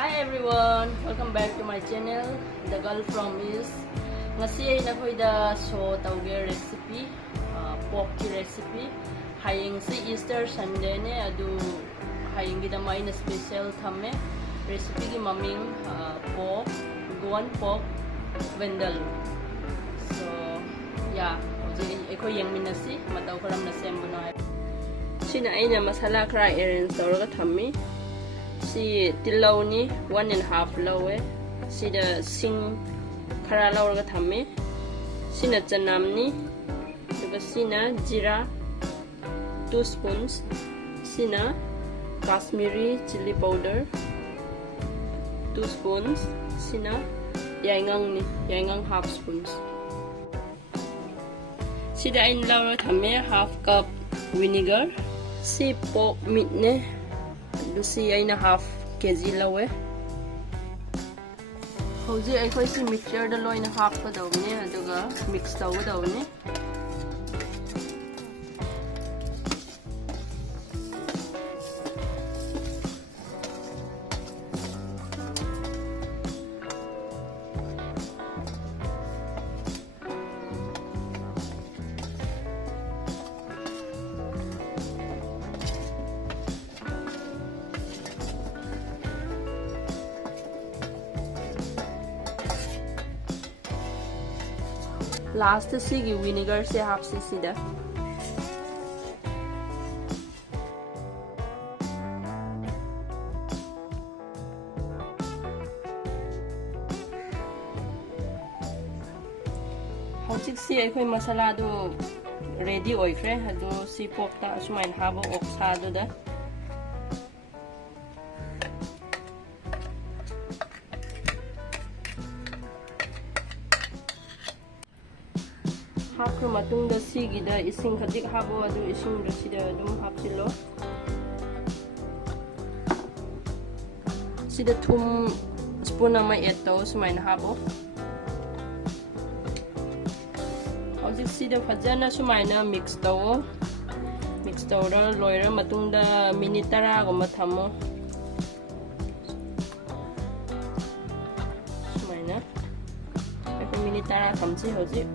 Hi everyone! Welcome back to my channel, The Girl from East. Ngasi ay nakoida show tawge recipe, pork recipe. Haying si Easter Sunday ne adu haying gida mai na special thame recipe ki maming pork, Goan pork, Vindaloo. So yeah, eko yang minasi mataw karam na sembo na. Sina ay na masala kra arrange tawga thame. Si tilaw ni 1.5 law si da sing khara law ga thame sina chanam ni duga sina jira 2 spoons sina Kashmiri chili powder 2 spoons sina yaingang half spoons sida in law ga thame half cup vinegar si pork meat ne Lucy aina half kg lawe hoji ai si mixture da loina half ka dawne aduga mix taw dawne last sigi vinegar se half cc da hojik si ai masala do ready oikre ado si pork ta sumain habo oksa do da hapro matung da sigi da ising khadik habo adu ising da sida dum hapsilo sida thum spoon ama add taw sumain habo hojik sida phajana sumaina mix taw ra loira matung da minute tara goma thamo sumaina minute tara thamchi hojik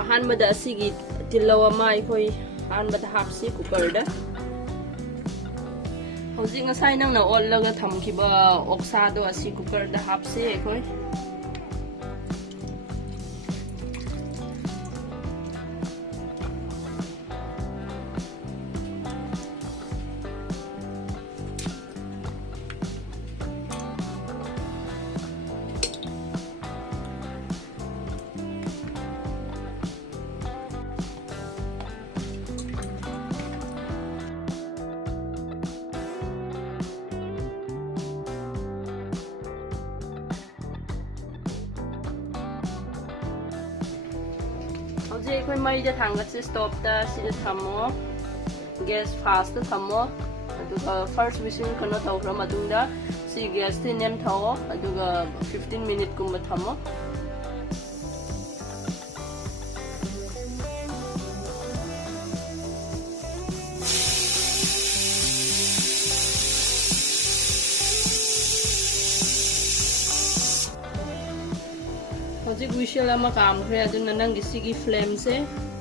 ahanbada asigi tilawa ma ikoi ahanbada hapsi cooker da hojik ngasai nang na ollaga thamkiba oksa do asi cooker da hapsi ikoi Hojik ikoi mai da thangatsi stove da sida thamo gas fast da thamo aduga first wishing kono tawra madungda si gas ti nem thawo aduga 15 minute kumba thamo hojik whistle ama kam khre aduna nang sigi flame se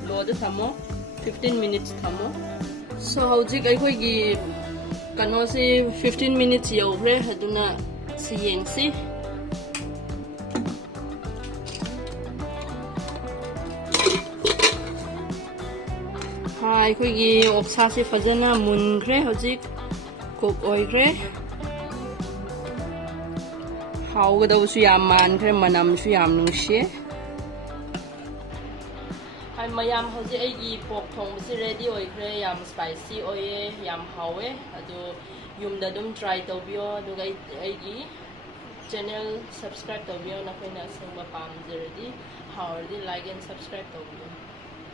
low da thamo 15 minutes thamo so hojik ai khoi gi kano se 15 minutes yo khre aduna si yeng si ha ai khoi gi oksa se fajana mun khre hojik cook oi khre hauga su yam man khre manam su yam nungshi ai mayam hoji ai gi pork thong si ready oi khre yam spicy oi yam hawe adu yum da dum try to bio adu ai gi channel subscribe to bio na koina sangba pam ready how like and subscribe to bio